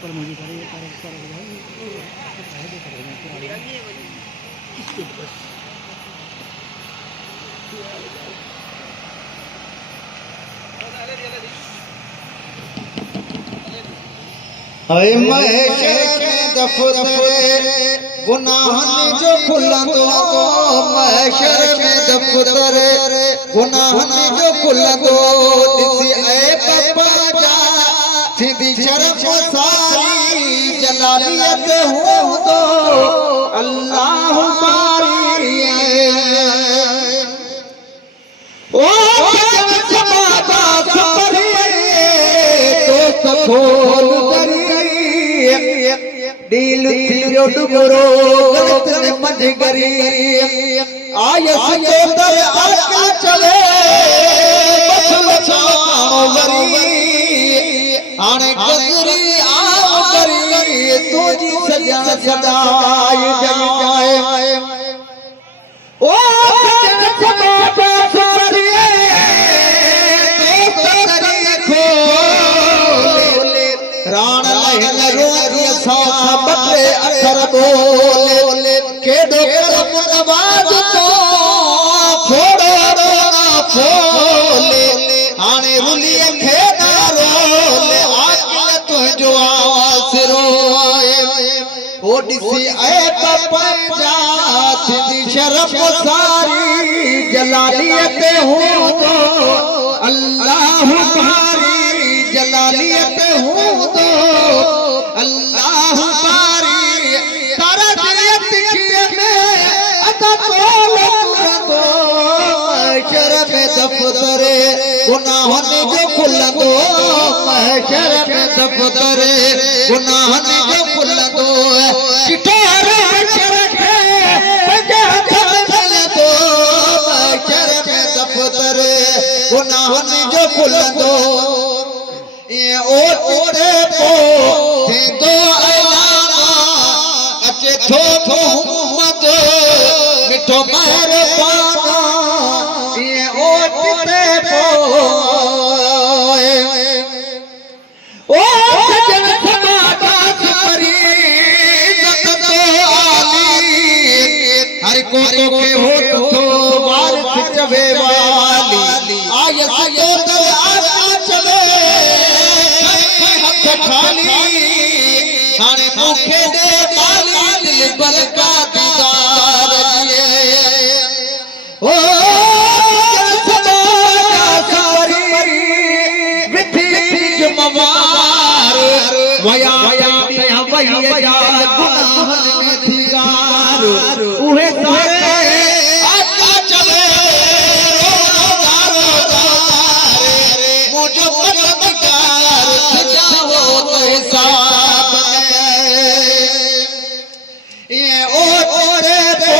ऊपर मुझे करे ये कर अरे महशर में दफ्तर गुनाहन जो खुलंदो महशर में दफ्तर गुनाहन जो खुलंदो दिसी ऐ पप्पा जा सीधी शर्फ सारी जलालियत हो दो अल्लाह मारी ओ समादा सफरिए तो खोल दिल थियो डुबरो गलत ने मज गरी आय सके दर आका चले बचल वरी आने गजरी आओ करी तुझी सजा सदाई जग जाए ओ सजन समाता सरिए तो करी खोले राण लहन रोरी साहब अखर बोले केडो करम नवाज तो छोड़ो ना फोले आने रुली खे ना रोले आकिल तुझो आवाज रोए ओडिसी ऐ पपंजा थी शर्फ सारी जलालियत हो दो अल्लाह मारी जलालियत हो दो अल्लाह मारी तारा दियत खिले अता कोल दो महशर में दफ्तर गुनाहन जो खुलंदो महशर में दफ्तर गुनाहन जो खुलंदो चिठार महशर दो महशर में दफ्तर गुनाहन जो खुलंदो ये ओटे पो थे तो ऐलाना अचे थो मोहम्मद मिठो मेहरबाना ये ओटे पो ओ सजन समादा सफरी जगत आली हर को के हो तो वारिस चवे वाली आय सजो दर आका चले खाली खाने मुखे दे माली दिल बल का दीदार दिए ओ समादा सारी विधि जुमवार वया वया जा गुनाहन में थीगार उहे सारे आका चले रोजारो दारे मुझो पलकार खजाओ तो हिसाब ये ओरे पो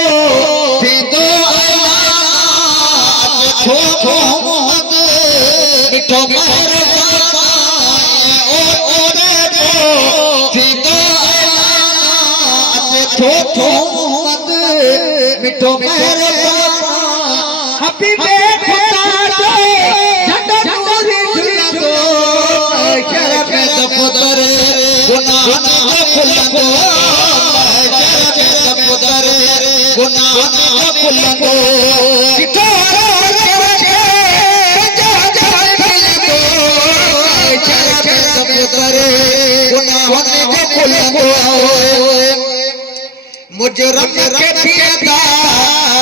सिंधु ऐलाना छो मोहम्मद मिठो मेहरबाना ओरे पो सिंधु ऐलाना छो मोहम्मद मिठो मेहरबाना हबीबे खुदा दो झंडा झुलंदो शरफ दफ्तर गुनाहन जो खुलंदो महशर में दफ्तर गुनाहन जो खुलंदो चिठारा करके जा मिलंदो शरफ दफ्तर गुनाहन जो खुलंदो मुजरम के ठिकादा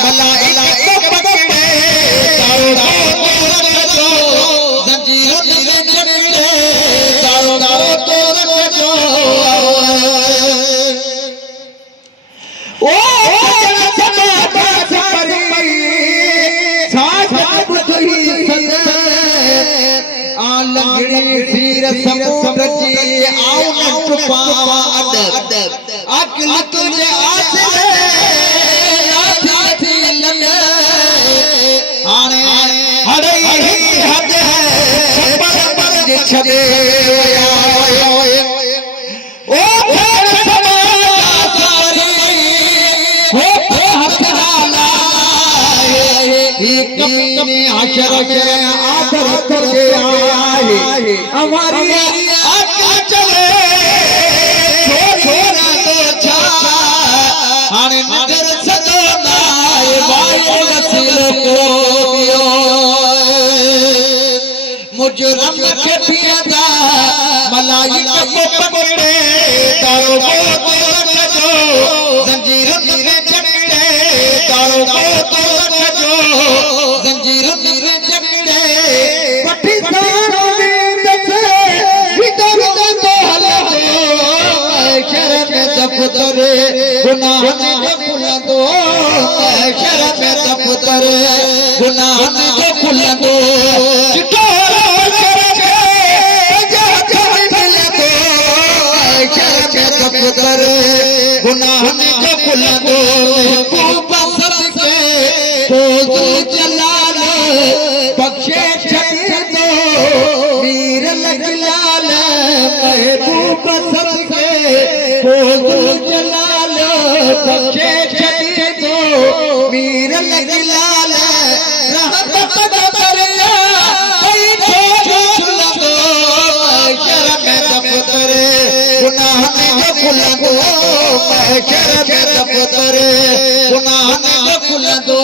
मलाइका पकड़े दौड़ा दो जंजीर निरंजन दौड़ा तो जो ओ समादा सफरी साथ बुझी संग आ लंगड़ी फिर समुद्र जी आओ न छुपावा अदब अकल तुझे आसे आथी लंगे आने हड़े हद पर छदे ओ समादा सारी हो हथाला एक कमी हशर के आदर करके आए हमारी आका चले को दियो मुजरम के पियादा मलाइका को पकड़े तारो को रखो जंजीर तेरे जकड़े तारो को रखो जंजीर तेरे जकड़े पट्टी सारो दसे भीतर तो हले शर्म दफ्तर गुनाह में खुला दो शर्म दफ्तर गुनाह में खुला दो दफ्तर गुनाह में जो खुला दो महबूब सर के तो जलाल बख्शे छत्र दो वीर लगलाल महबूब सर के तो जलाल बख्शे छत्र दो वीर लगलाल रहमत दरिया कोई छोड़ दो शर्म दफ्तर गुनाह में जो खुला दो शर्म दफ्तर गुनाह में जो खुला दो